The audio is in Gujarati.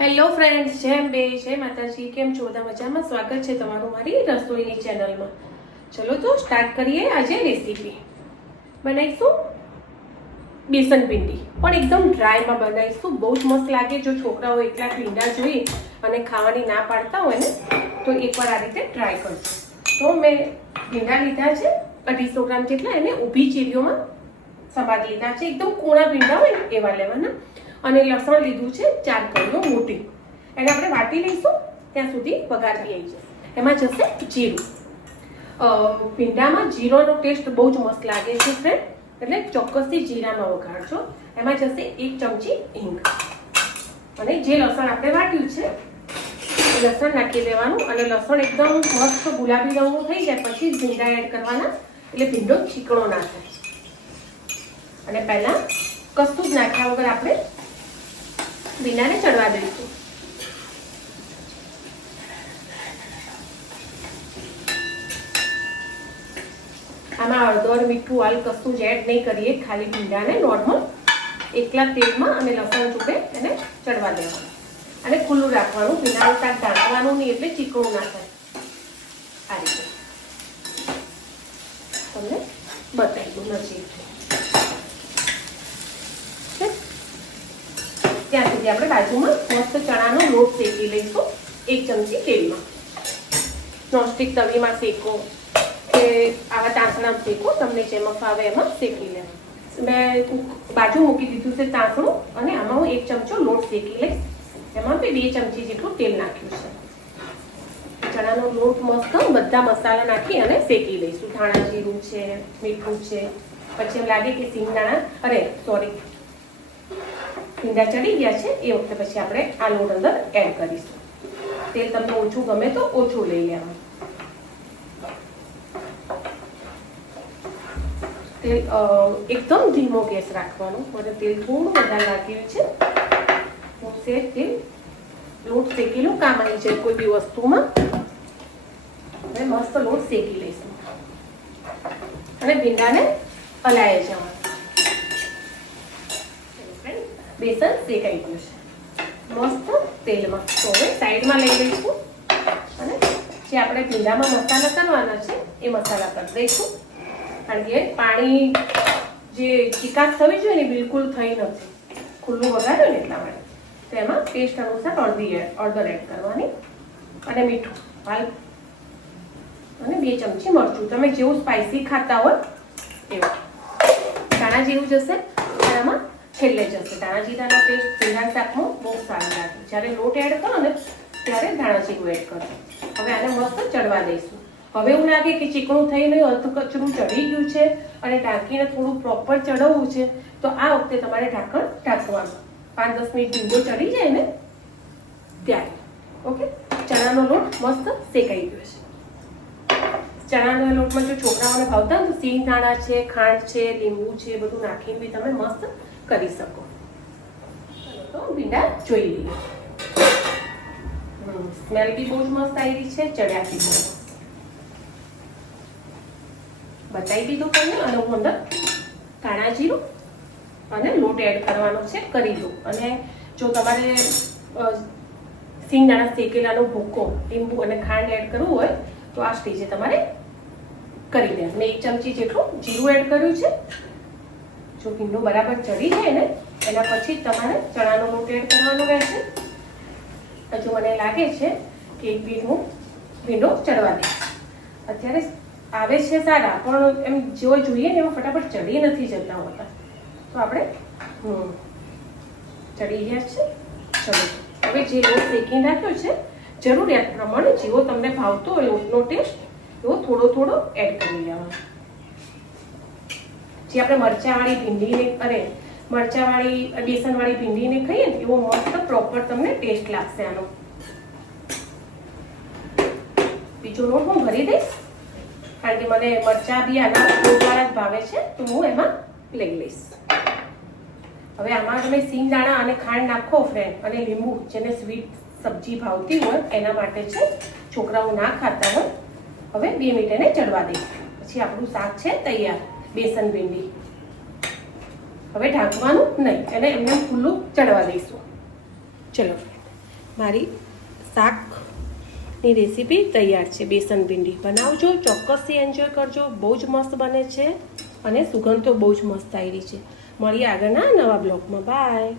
હેલો ફ્રેન્ડ્સ જેમ બે જય માતાજી, કેમ છો? બધા મજામાં? સ્વાગત છે તમારું મારી રસોઈની ચેનલમાં ચલો તો સ્ટાર્ટ કરીએ આજે રેસીપી બનાવીશું બેસન ભીંડી. પણ એકદમ ડ્રાયમાં બનાવીશું. બહુ જ મસ્ત લાગે જો છોકરાઓ એકલા ભીંડા જોઈ અને ખાવાની ના પાડતા હોય ને, તો એકવાર આ રીતે ટ્રાય કરજો. તો મેં ભીંડા લીધા છે, અઢીસો ગ્રામ જેટલા. એને ઊભી ચીરીઓમાં સમાર લીધા છે. એકદમ કોણા ભીંડા હોય ને, એવા લેવાના. અને લસણ લીધું છે ચાર કળીઓ મોટી. એને આપણે વાટી લઈશું, ત્યાં સુધી વઘારતી આવી જશે એમાં જશે જીરું. ભીંડામાં જીરાનો ટેસ્ટ બહુ જ મસ્ત લાગે છે ફ્રેન્ડ એટલે ચોક્કસથી જીરામાં વઘારજો. એમાં જશે એક ચમચી હિંગ. અને જે લસણ આપણે વાટ્યું છે લસણ નાખી દેવાનું. અને લસણ એકદમ મસ્ત ગુલાબી રંગનું થઈ જાય, પછી ભીંડા એડ કરવાના. એટલે ભીંડો ચીકણો ના થાય. અને પહેલાં કશું જ નાખ્યા વગર આપણે ભીંડાને ચડવા દઈશું. આમાં હળદર મીઠું હાલ કશું જ એડ નહીં કરીએ, ખાલી ભીંડાને નોર્મલ એકલા તેલમાં અને લસણ ચૂપે એને ચડવા દેવાનું. અને ખુલ્લું રાખવાનું, ભીંડાનું શાક ઢાંકવાનું નહીં એટલે ચીકણું ના થાય. આ રીતે. તમને બતાવી દઉં નજીકથી. ત્યાં સુધી આપણે બાજુમાં મસ્ત ચણાનો લોટ શેકી લઈશું, એક ચમચી તેલમાં. નોનસ્ટિક તવીમાં શેકો કે આવા તાંસણામાં શેકો, તમને જેમાં ફાવે એમાં શેકી લે મેં બાજુ મૂકી દીધું છે તાંસણું અને આમાં હું એક ચમચો લોટ શેકી લઈશ. એમાં બે ચમચી જેટલું તેલ નાખ્યું છે. ચણાનો લોટ મસ્ત બધા મસાલા નાખી અને શેકી લઈશું. ધાણા જીરું છે, મીઠું છે, પછી એમ લાગે કે સિંગદાણા, અરે સોરી ભીંડા ચડી ગયા છે, એ વખતે પછી આપણે આ લોટ અંદર એડ કરીશું. તેલ તમને ઓછું ગમે તો ઓછું લઈ લેવાનું. તેલ એકદમ ધીમો ગેસ રાખવાનો મને તેલ થોડું વધારે લાગ્યું છે હું સેજ તેલ લોટ શેકેલું, કામ આવી જાય કોઈ બી વસ્તુમાં. હવે મસ્ત લોટ શેકી લઈશું. અને ભીંડાને હલાવી જવાનું. બેસન શેકાઈ ગયું છે મસ્ત તેલમાં. તો હવે સાઈડમાં લઈ લઈશું. અને જે આપણે ભીંડામાં મસાલા કરવાના છે, એ મસાલા કરી દઈશું કારણ કે પાણી જે ચિકાસ થવી જોઈએ ને બિલકુલ થઈ નથી. ખુલ્લું વગાડ્યું ને એટલા માટે. તો એમાં ટેસ્ટ અનુસાર અડધી અડધો એડ કરવાની. અને મીઠું, હાલ. અને બે ચમચી મરચું. તમે જેવું સ્પાઇસી ખાતા હોય, એવું. ધાણા જેવું જશે આમાં છેલ્લે જશે. ધાણા જીરાનો પેસ્ટ ભીંડા શાકમાં બહુ સારું લાગે. જ્યારે લોટ એડ કરો ને, ત્યારે ધાણા જીરું એડ કરો. હવે આને મસ્ત ચડવા દઈશું. હવે એવું લાગે કે ચીકણું થઈને અડધું કચરું ચડી ગયું છે અને ઢાંકીને થોડું પ્રોપર ચડવવું છે, તો આ વખતે તમારે ઢાંકણ ઢાંકવાનું. પાંચ દસ મિનિટ ભીંડો ચડી જાય ને, ત્યારે. ઓકે? ચણાનો લોટ મસ્ત શેકાઈ ગયો છે. ચણાના લોટમાં જો છોકરાઓને ભાવતા હોય તો સિંગ દાણા છે, ખાંડ છે, લીંબુ છે, બધું નાખીને બી તમે મસ્ત કરી શકો. તો ભીંડા જોઈ લઈએ. સ્મેલ બી બહુ જ મસ્ત આવી છે, ચડ્યા બી બતાવી દીધું તમને અને હું અંદર કાળા જીરું અને લોટ એડ કરવાનો છે, કરી દઉં. અને જો તમારે સિંગદાણા શેકેલાનો ભૂકો, લીંબુ અને ખાંડ એડ કરવું હોય, તો આ સ્ટેજે તમારે કરી દે મેં એક ચમચી જેટલું જીરું એડ કર્યું છે. જો ભીંડો બરાબર ચડી જાય ને, એના પછી તમારે ચણાનો લોટ એડ કરવાનો રહેશે. હજુ મને લાગે છે કે એક બી હું ભીંડો ચડવા દઈશ અત્યારે આવે છે સારા, પણ એમ જો જોઈએ ને એમાં ફટાફટ ચડી નથી જતા હોતા. તો આપણે ચડી ગયા છે ચલો હવે જે લોટ શેકી નાખ્યો છે, જરૂરિયાત પ્રમાણે જેવો તમને ભાવતો હોય, લોટનો ટેસ્ટ એવો થોડો થોડો એડ કરી લેવાનો. જે આપણે મરચાંવાળી ભીંડીને અને મરચાવાળી, બેસનવાળી ભીંડીને ખાઈએ ને, એવો મસ્ત પ્રોપર તમને ટેસ્ટ લાગશે આનો. બીજો લોટ હું ભરી દઈશ, કારણ કે મને મરચાં બી આના દ્વારા જ ભાવે છે, તો હું એમાં લઈ લઈશ. હવે આમાં તમે સિંગ દાણા અને ખાંડ નાખો ફ્રેન્ડ અને લીંબુ, જેને સ્વીટ સબ્જી ભાવતી હોય, એના માટે છે, છોકરાઓ ના ખાતા હોય, હવે બે મિનિટ એને ચડવા દઈશ પછી આપણું શાક છે, તૈયાર. બેસન ભીંડી. હવે ઢાંકવાનું નહીં, એને એમને ખુલ્લું ચડવા દઈશું. ચલો, મારી શાકની રેસીપી તૈયાર છે, બેસન ભીંડી. બનાવજો, ચોક્કસથી એન્જોય કરજો, બહુ જ મસ્ત બને છે અને સુગંધ તો બહુ જ મસ્ત આવી છે. મળીએ આગળના નવા બ્લોગમાં. બાય